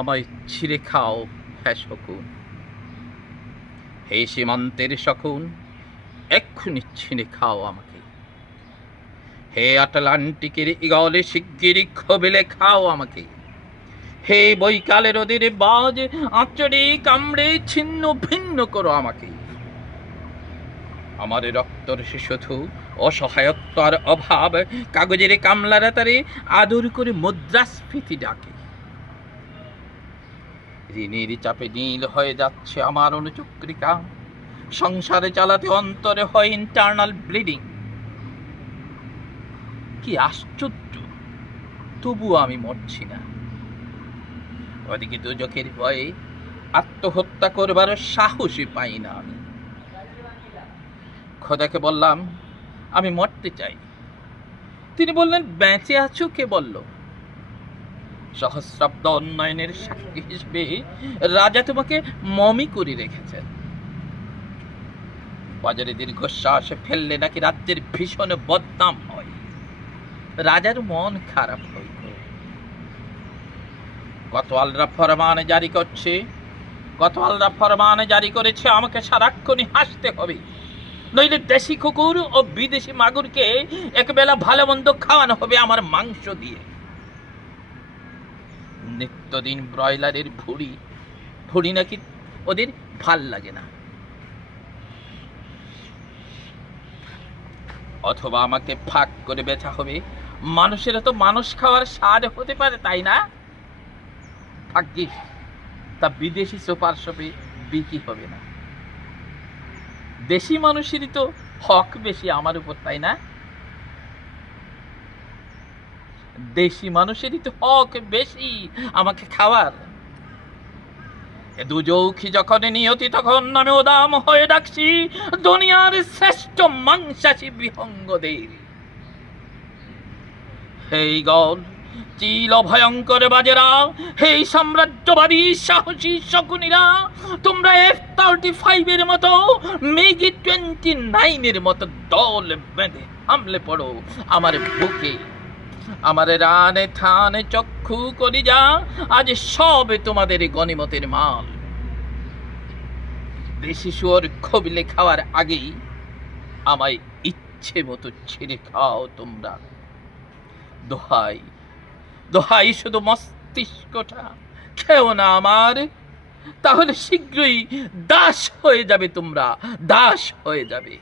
আমায় ছিঁড়ে খাও হে শকুন, হে সীমান্তের শকুন, এক্ষুনি ছিঁড়ে খাও আমাকে। হে আটলান্টিকের ইগলে শিগগিরি খোবেলে খাও আমাকে। হে বৈকালে রোদের বাজ, আঁচড়ে কামড়ে ছিন্ন ভিন্ন করো আমাকে। আমার রক্তর শুধু অসহায়ত্বার অভাব, কাগজের কামলারা তারে আদর করে মুদ্রাস্ফীতি ডাকে। ঋণের চাপে নীল হয়ে যাচ্ছে আমার অনুচক্রিকা, সংসারে চালাতে অন্তরে হয় ইন্টারনাল ব্লিডিং। কি আশ্চর্য, তবুও আমি মরছি না। ওদিকে দুজখের ভয়ে আত্মহত্যা করবার সাহসই পাই না আমি। খোদাকে বললাম আমি মরতে চাই। তিনি বললেন বেঁচে আছো কে বলল? সহস্রাব্দ উন্নয়নের সাক্ষী হিসেবে রাজা তোমাকে মমি করে রেখেছেন। বাজারে দীর্ঘশ্বাস ফেললে নাকি রাজ্যের ভীষণ বদনাম হয়। রাজার মন খারাপ হইল। কোতোয়ালরা ফরমান জারি করছে, কোতোয়ালরা ফরমান জারি করেছে আমাকে সারাক্ষণই হাসতে হবে, নইলে দেশি কুকুর ও বিদেশি মাগুরকে একবেলা ভালো মন্দ খাওয়ানো হবে আমার মাংস দিয়ে। নিত্যদিন ব্রয়লারের ভুড়ি নাকি ওদের ভাল লাগে না। অথবা আমাকে ফাঁক করে বেচা হবে। মানুষেরা তো মানুষ খাওয়ার স্বাদ হতে পারে, তাই না? ভাগ্যিস তা বিদেশি সুপার শপে বিক্রি হবে না। দেশি মানুষেরই তো হক বেশি আমার উপর, তাই না? দেশি মানুষেরই তো হক বেশি আমাকে খাওয়ার। দুজৌখি যখন নিয়তি তখন আমি উদাম হয়ে ডাকছি দুনিয়ার শ্রেষ্ঠ মাংসাশী বিহঙ্গদের। হেই গড, চিল ভয়ঙ্কর বাজেরা, হেই সাম্রাজ্যবাদী সাহসী শকুনিরা, তোমরা F-35 এর মতো, MiG-29 এর মতো দল বেঁধে হামলে পড়ো আমার বুকে। আমার রানে থানে চক্ষু কলিজা আজ সব তোমাদের গনিমতের মাল। দেশি শুয়োর খবিলে খাওয়ার আগেই আমায় ইচ্ছে মতো ছেড়ে খাও তোমরা। দোহাই দোহাই, শুধু মস্তিষ্কটা খেও না আমার, তাহলে শীঘ্রই দাস হয়ে যাবে তোমরা, দাস হয়ে যাবে।